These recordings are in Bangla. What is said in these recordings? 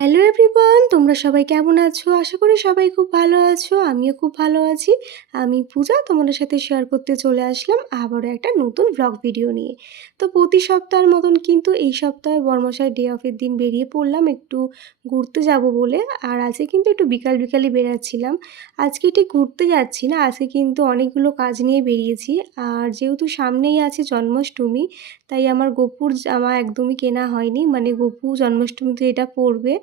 হ্যালো এভরিওয়ান তোমরা সবাই কেমন আছো? আশা করি সবাই খুব ভালো আছো, আমিও খুব ভালো আছি। আমি পূজা, তোমাদের সাথে শেয়ার করতে চলে আসলাম আবারও একটা নতুন ব্লগ ভিডিও নিয়ে। তো প্রতি সপ্তাহের মতন কিন্তু এই সপ্তাহে বর্মশাই ডে অফের দিন বেরিয়ে পড়লাম, একটু ঘুরতে যাব বলে। আর আজকে কিন্তু একটু বিকাল বিকালই বেরাচ্ছিলাম। আজকে ঠিক ঘুরতে যাচ্ছি না, আজকে কিন্তু অনেকগুলো কাজ নিয়ে বেরিয়েছি। আর যেহেতু সামনেই আছে জন্মাষ্টমী, তাই আমার গোপুর জামা একদমই কেনা হয়নি। মানে গোপু জন্মাষ্টমীতে এটা পরবে।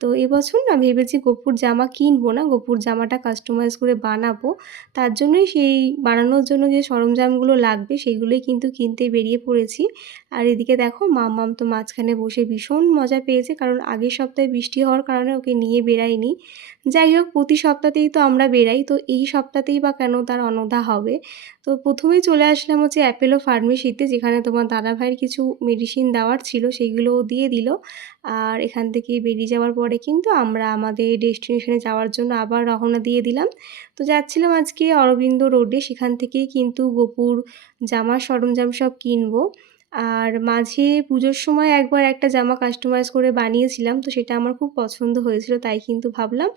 তো এবছর না ভেবেছি গোপুর জামা কিনবো না, গোপুর জামাটা কাস্টমাইজ করে বানাবো। তার জন্যই সেই বানানোর জন্য যে সরঞ্জামগুলো লাগবে সেগুলোই কিন্তু কিনতে বেরিয়ে পড়েছি। আর এদিকে দেখো মাম্মাম তো মাঝখানে বসে ভীষণ মজা পেয়েছে, কারণ আগের সপ্তাহে বৃষ্টি হওয়ার কারণে ওকে নিয়ে বেরাইনি যাই হোক, প্রতি সপ্তাহতেই তো আমরা বেরাই তো এই সপ্তাহতেই বা কেন তার অনদা হবে? তো প্রথমেই চলে আসলাম হচ্ছে অ্যাপেলো ফার্মেসিতে যেখানে তোমার দাদাভাইয়ের কিছু মেডিসিন দেওয়ার ছিল সেইগুলো দিয়ে দিল। আর এখান থেকে বেরিয়ে যাওয়ার পরে কিন্তু আমরা আমাদের ডেস্টিনেশনে যাওয়ার জন্য আবার রওনা দিয়ে দিলাম। তো যাচ্ছিলাম আজকে অরবিন্দ রোডে সেখান থেকেই কিন্তু গোপুর জামার সরঞ্জাম সব কিনবো। আর মাঝে পুজোর সময় একবার একটা জামা কাস্টমাইজ করে বানিয়েছিলাম, তো সেটা আমার খুব পছন্দ হয়েছিল, তাই কিন্তু ভাবলাম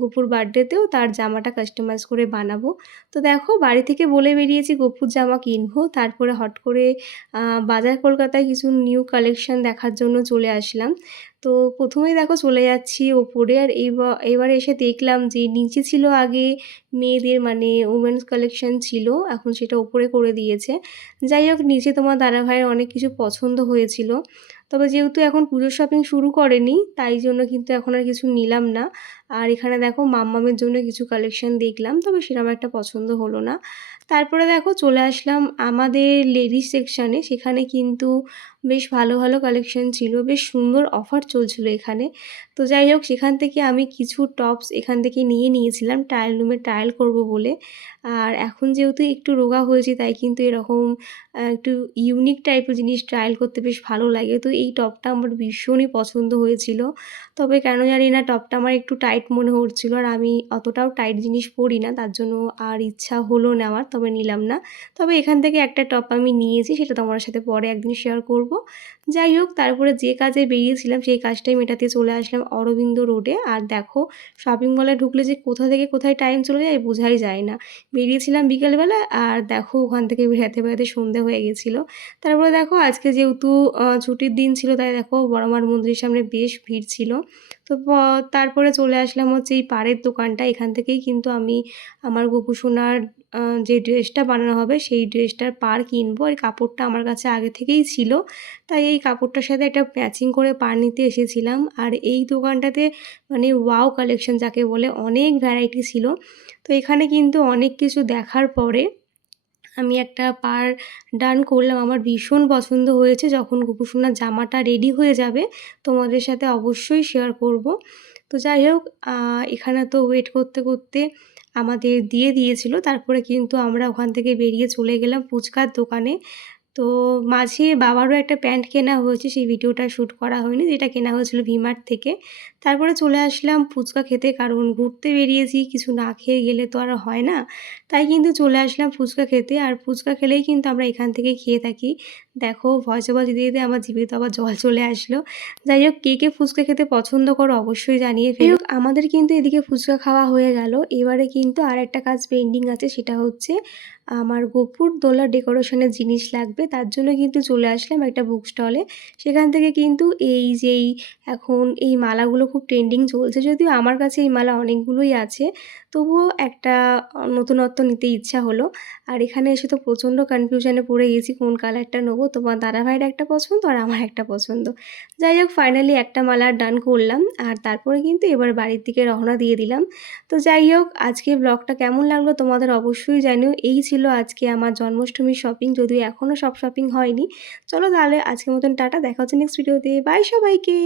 গপুর বার্থডেতেও তার জামাটা কাস্টমাইজ করে বানাবো। তো দেখো, বাড়ি থেকে বলে বেরিয়েছি গপুর জামা কিনবো, তারপরে হট করে বাজার কলকাতায় কিছু নিউ কালেকশন দেখার জন্য চলে আসলাম। তো প্রথমেই দেখো চলে যাচ্ছি ওপরে আর এইবার এবারে এসে দেখলাম যে নিচে ছিল আগে মেয়েদের মানে উমেন্স কালেকশন ছিল, এখন সেটা ওপরে করে দিয়েছে। যাই হোক, নিচে তোমার দাদাভাইয়ের অনেক কিছু পছন্দ হয়েছিল। তবে যেহেতু এখন পুজোর শপিং শুরু করেনি, তাই জন্য কিন্তু এখন আর কিছু নিলাম না। আর এখানে দেখো মাম্মামের জন্য কিছু কালেকশন দেখলাম, তবে সেরকম একটা পছন্দ হলো না। তারপরে দেখো চলে আসলাম আমাদের লেডিস সেকশানে সেখানে কিন্তু বেশ ভালো ভালো কালেকশন ছিল, বেশ সুন্দর অফার চলছিল এখানে। তো যাই হোক, সেখান থেকে আমি কিছু টপস এখান থেকে নিয়ে নিয়েছিলাম ট্রায়াল রুমে ট্রায়াল করব বলে। আর এখন যেহেতু একটু রোগা হয়েছি, তাই কিন্তু এরকম একটু ইউনিক টাইপের জিনিস ট্রায়াল করতে বেশ ভালো লাগে। তো এই টপটা আমার ভীষণই পছন্দ হয়েছিল। তবে কেন জানি না, টপটা আমার একটু টাইট মনে হচ্ছিল আর আমি অতটাও টাইট জিনিস পরি না, তার জন্য আর ইচ্ছা হলো নেওয়ার তবে নিলাম না। তবে এখান থেকে একটা টপ আমি নিয়েছি, সেটা তোমার সাথে পরে একদিন শেয়ার করব। যাই হোক, তারপরে যে কাজে বেরিয়েছিলাম, সেই কাজটাই মেটাতে চলে আসলাম অরবিন্দ রোডে আর দেখো শপিং মলে ঢুকলে যে কোথা থেকে কোথায় টাইম চলে যায়, বোঝাই যায় না। বেরিয়েছিলাম বিকেলবেলা আর দেখো, ওখান থেকে বেরাতে বেরাতে সন্ধে হয়ে গেছিল। তারপরে দেখো, আজকে যেহেতু ছুটির দিন ছিল তাই দেখো বড়মার মন্দিরের সামনে বেশ ভিড় ছিল। তো তারপরে চলে আসলাম হচ্ছে এই পাড়ের দোকানটা। এখান থেকেই কিন্তু আমি আমার গোপুসোনার যে ড্রেসটা বানানো হবে সেই ড্রেসটার পার কিনবো। আর কাপড়টা আমার কাছে আগে থেকেই ছিল। তাই এই কাপড়টার সাথে একটা ম্যাচিং করে পার নিতে এসেছিলাম। আর এই দোকানটাতে মানে ওয়াও কালেকশন যাকে বলে অনেক ভ্যারাইটি ছিল। তো এখানে কিন্তু অনেক কিছু দেখার পরে আমি একটা পার ডান করলাম। আমার ভীষণ পছন্দ হয়েছে। যখন গোপুসোনার জামাটা রেডি হয়ে যাবে, তোমাদের সাথে অবশ্যই শেয়ার করব। তো যাই হোক এখানে তো ওয়েট করতে করতে আমাদের দিয়ে দিয়েছিল। তারপরে কিন্তু আমরা ওখান থেকে বেরিয়ে চলে গেলাম ফুচকার দোকানে। তো মাঝে বাবারও একটা প্যান্ট কেনা হয়েছে সেই ভিডিওটা শ্যুট করা হয়নি যেটা কেনা হয়েছিল ভিমার্ট থেকে। তারপরে চলে আসলাম ফুচকা খেতে কারণ ঘুরতে বেরিয়েছি কিছু না খেয়ে গেলে তো আর হয় না। তাই কিন্তু চলে আসলাম ফুচকা খেতে আর ফুচকা খেলেই কিন্তু আমরা এখান থেকে খেয়ে থাকি। দেখো ভয়েস ওভার দিতে দিতে আমার জিভে তো আবার জল চলে আসলো। যাই হোক কে কে ফুচকা খেতে পছন্দ করো অবশ্যই জানিয়ে ফেলো। আমাদের কিন্তু এদিকে ফুচকা খাওয়া হয়ে গেল। এবারে কিন্তু আর একটা কাজ পেন্ডিং আছে সেটা হচ্ছে আমার গোপুর দোলা ডেকোরেশনের জিনিস লাগবে, তার জন্য কিন্তু চলে আসলাম একটা বুক স্টলে সেখান থেকে কিন্তু এই যেই এখন এই মালাগুলো খুব ট্রেন্ডিং চলছে, যদিও আমার কাছে এই মালা অনেকগুলোই আছে। তবুও একটা নতুনত্ব নিতে ইচ্ছা হলো। আর এখানে এসে তো প্রচণ্ড কনফিউশনে পড়ে গেছি, কোন কালারটা নেব? তোমার দাদাভাইয়ের একটা পছন্দ আর আমার একটা পছন্দ। যাই হোক ফাইনালি একটা মালা ডান করলাম। আর তারপরে কিন্তু এবার বাড়ির দিকে রওনা দিয়ে দিলাম। তো যাই হোক আজকে ব্লগটা কেমন লাগল তোমাদের অবশ্যই জানিও। এই ছিল আজকে আমার জন্মাষ্টমীর শপিং যদিও এখনও সব শপিং হয়নি। চলো তাহলে আজকের মতন টাটা, দেখা হচ্ছে নেক্সট ভিডিওতে বাই সবাইকে!